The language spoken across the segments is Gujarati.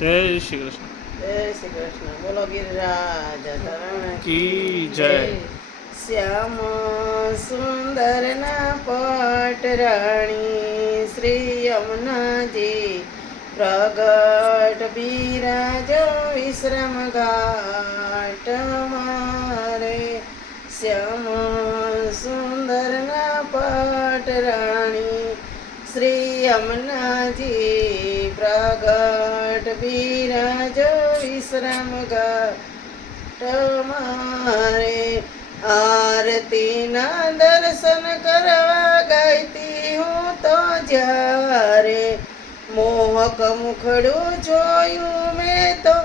જય શ્રી કૃષ્ણ. જય શ્રી કૃષ્ણ. બોલો ગિરિરાજ કી જય. શ્યામ સુંદર ના પટ રાણી શ્રી યમુનાજી પ્રગટ બિરાજ વિશ્રમ ઘાટ મારે. શ્યામ સુંદર ના પટ રાણી શ્રી યમુનાજી પ્રગટ બિરાજ વિશ્રમ મારે આરતીના દર્શન કરવા ગાયતી હું તો જ્યારે મોહક મુખડું જોયું મેં તો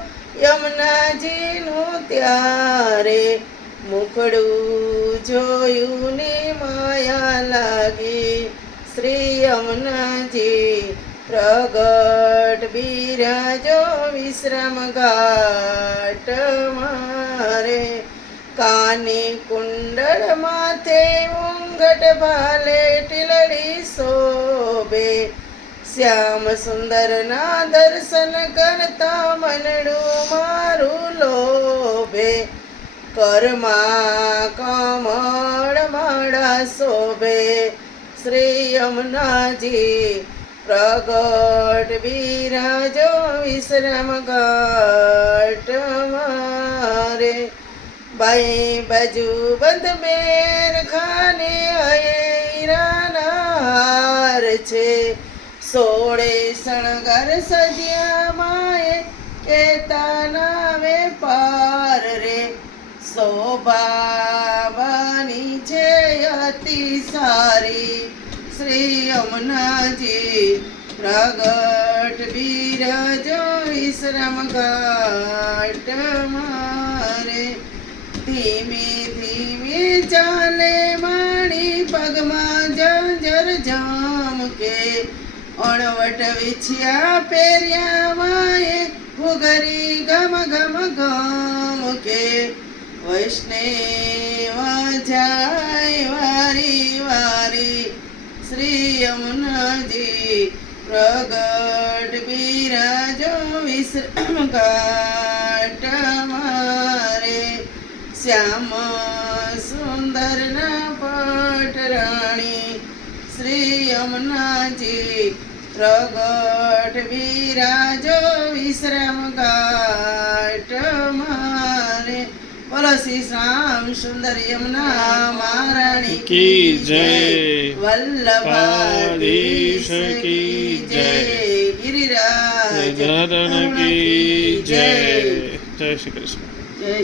યમુનાજીનું ત્યારે મુખડું જોયું ને માયા લાગી. શ્રી યમુનાજી પ્રગટ બિરાજો વિશ્રામ ઘાટ મારે. કાને કુંડળ માથે ઊંઘટ ભાલે ટીલડી શોભે. શ્યામ સુંદર ના દર્શન કરતા મનડું મારું લોભે. કરમા કમળ માળા શોભે. શ્રી યમુનાજી પ્રગટ બિરાજો વિશ્રમ ઘાટ મારે. બાઈ બાજુ બંધ બેર ખાને અયરાનાર છે. સોળે શણગાર સજ્યા માએ કેતા નામે પાર રે. શોભાવાની છે અતિ સારી. શ્રી યમુનાજી પ્રગટ બિરાજો વિશ્રામ ઘાટ મારે. ધીમે ધીમે ચાલે માણી પગમાં જંજર જામ કે અણવટ વિછ્યા પેર્યા માએ ઘુઘરી ગમ ગમ ગમ કે વૈષ્ણવ જાય શ્રી યમુનાજી પ્રગટ બિરાજો વિશ્રમ કાટ મારે શ્યામ સુંદર ના પટ રાણી શ્રી યમુનાજી પ્રગટ બિરાજો વિશ્રમ કાટ મારે બોલો શ્રી શ્યામ સુંદર યમુના કી જય. વલ્લભાધીશ કી જય ગિરિરાજ ધરણ કી જય જય શ્રી કૃષ્ણ